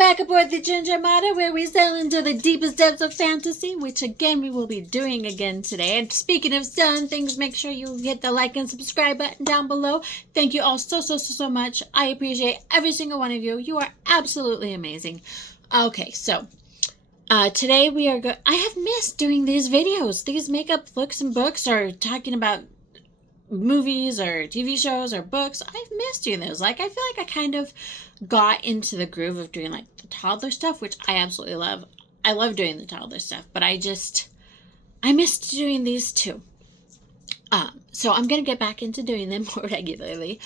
back aboard the Ginger Armada, where we sail into the deepest depths of fantasy, which again we will be doing again today. And speaking of selling things, make sure you hit the like and subscribe button down below. Thank you all so much. I appreciate every single one of you. You are absolutely amazing. Okay, so today we are I have missed doing these videos. These makeup looks and books are talking about movies or TV shows or books. I've missed doing those. Like, I feel like I kind of got into the groove of doing like the toddler stuff, which I absolutely love. I love doing the toddler stuff, but I missed doing these too. So I'm going to get back into doing them more regularly.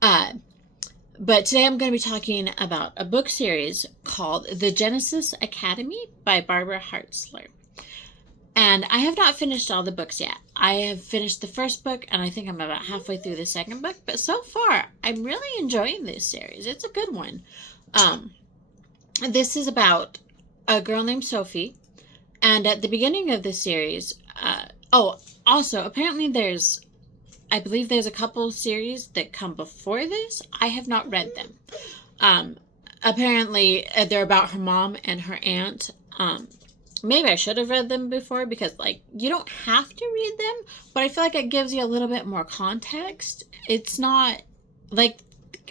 But today I'm going to be talking about a book series called The Genesis Academy by Barbara Hartzler. And I have not finished all the books yet. I have finished the first book, and I think I'm about halfway through the second book. But so far, I'm really enjoying this series. It's a good one. This is about a girl named Sophie. And at the beginning of the series... also, apparently I believe there's a couple series that come before this. I have not read them. Apparently, they're about her mom and her aunt. Maybe I should have read them before because, like, you don't have to read them, but I feel like it gives you a little bit more context. It's not, like,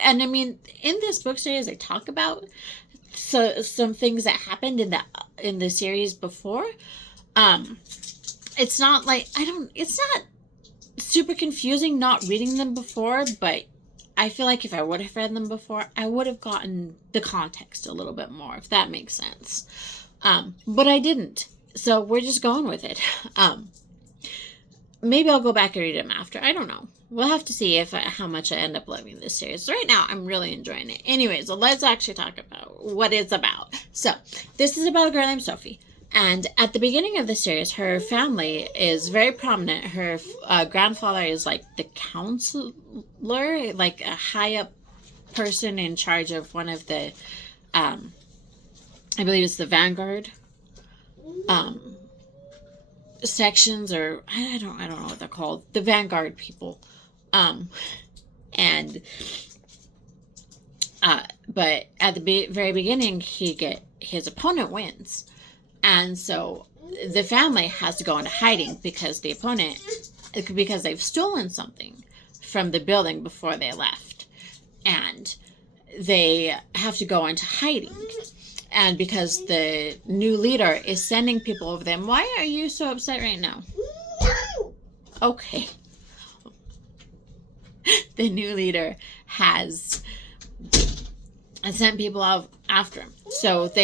and I mean, in this book series, they talk about some things that happened in the series before. It's not like, it's not super confusing not reading them before, but I feel like if I would have read them before, I would have gotten the context a little bit more, if that makes sense. But I didn't. So we're just going with it. Maybe I'll go back and read them after. I don't know. We'll have to see how much I end up loving this series. So right now, I'm really enjoying it. Anyways, so let's actually talk about what it's about. So this is about a girl named Sophie. And at the beginning of the series, her family is very prominent. Her grandfather is like the counselor, like a high up person in charge of one of the... I believe it's the Vanguard sections, or I don't know what they're called. The Vanguard people. But at the very beginning, his opponent wins. And so the family has to go into hiding because because they've stolen something from the building before they left. And they have to go into hiding. And because the new leader is sending people over them. Why are you so upset right now? Okay. The new leader has sent people out after him. So the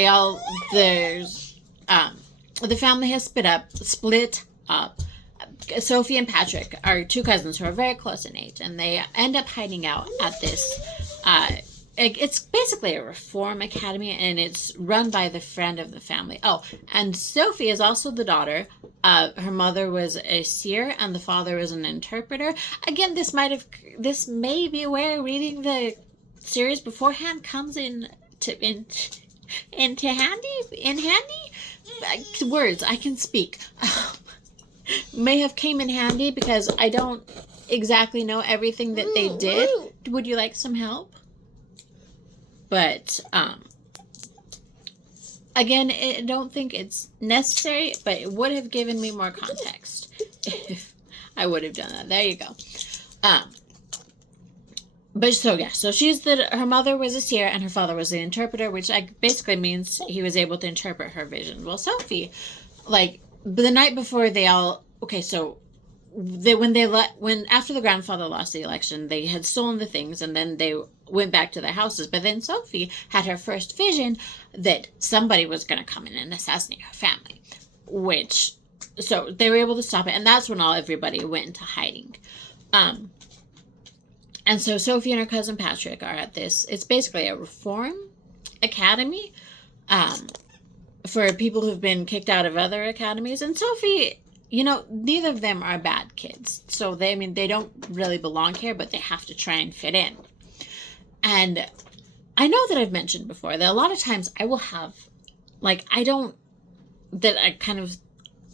family has split up. Sophie and Patrick are two cousins who are very close in age. And they end up hiding out at this... it's basically a reform academy, and it's run by the friend of the family. Oh, and Sophie is also the daughter. Her mother was a seer, and the father was an interpreter. Again, this may be where reading the series beforehand comes into handy. Words I can speak may have came in handy because I don't exactly know everything that they did. Would you like some help? But, again, I don't think it's necessary, but it would have given me more context if I would have done that. There you go. But so, yeah, so her mother was a seer and her father was an interpreter, which basically means he was able to interpret her vision. Well, Sophie, like, the night before when after the grandfather lost the election, they had stolen the things and then they went back to their houses. But then Sophie had her first vision that somebody was going to come in and assassinate her family, so they were able to stop it. And that's when everybody went into hiding. And so Sophie and her cousin Patrick are at this. It's basically a reform academy, for people who've been kicked out of other academies. And Sophie, neither of them are bad kids. So they don't really belong here, but they have to try and fit in. And I know that I've mentioned before that a lot of times I will have,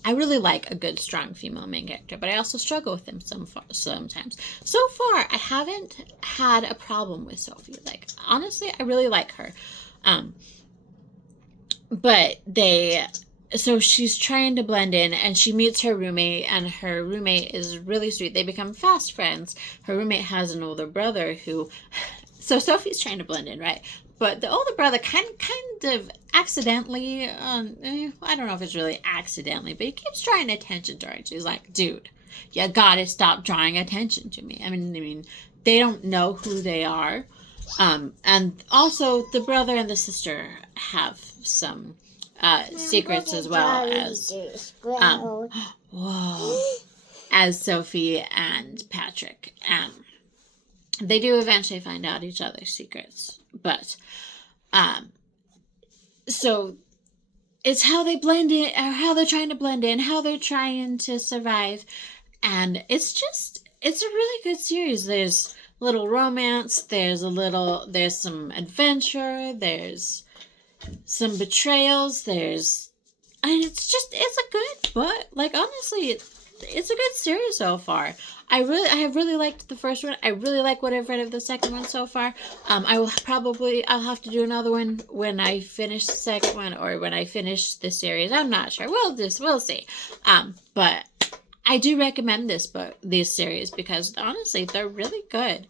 I really like a good, strong female main character, but I also struggle with them sometimes. So far, I haven't had a problem with Sophie. Like, honestly, I really like her. but so she's trying to blend in, and she meets her roommate, and her roommate is really sweet. They become fast friends. Her roommate has an older brother who, so Sophie's trying to blend in, right? But the older brother kind of accidentally, I don't know if it's really accidentally, but he keeps drawing attention to her. And she's like, dude, you gotta stop drawing attention to me. I mean, they don't know who they are. And also the brother and the sister have some secrets as well as whoa, as Sophie and Patrick. They do eventually find out each other's secrets, but so it's how they blend in, or how they're trying to blend in, how they're trying to survive, and it's a really good series. There's a little romance, there's some adventure, there's some betrayals, and it's a good book. Like, honestly, it's a good series so far. I have really liked the first one. I really like what I've read of the second one so far. I'll have to do another one when I finish the second one, or when I finish the series. I'm not sure. We'll see. But I do recommend this series, because honestly, they're really good.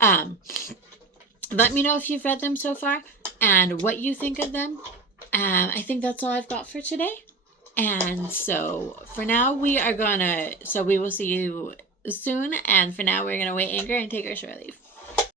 Let me know if you've read them so far and what you think of them. I think that's all I've got for today. And so for now, we will see you soon. And for now, we're going to weigh anchor and take our shore leave.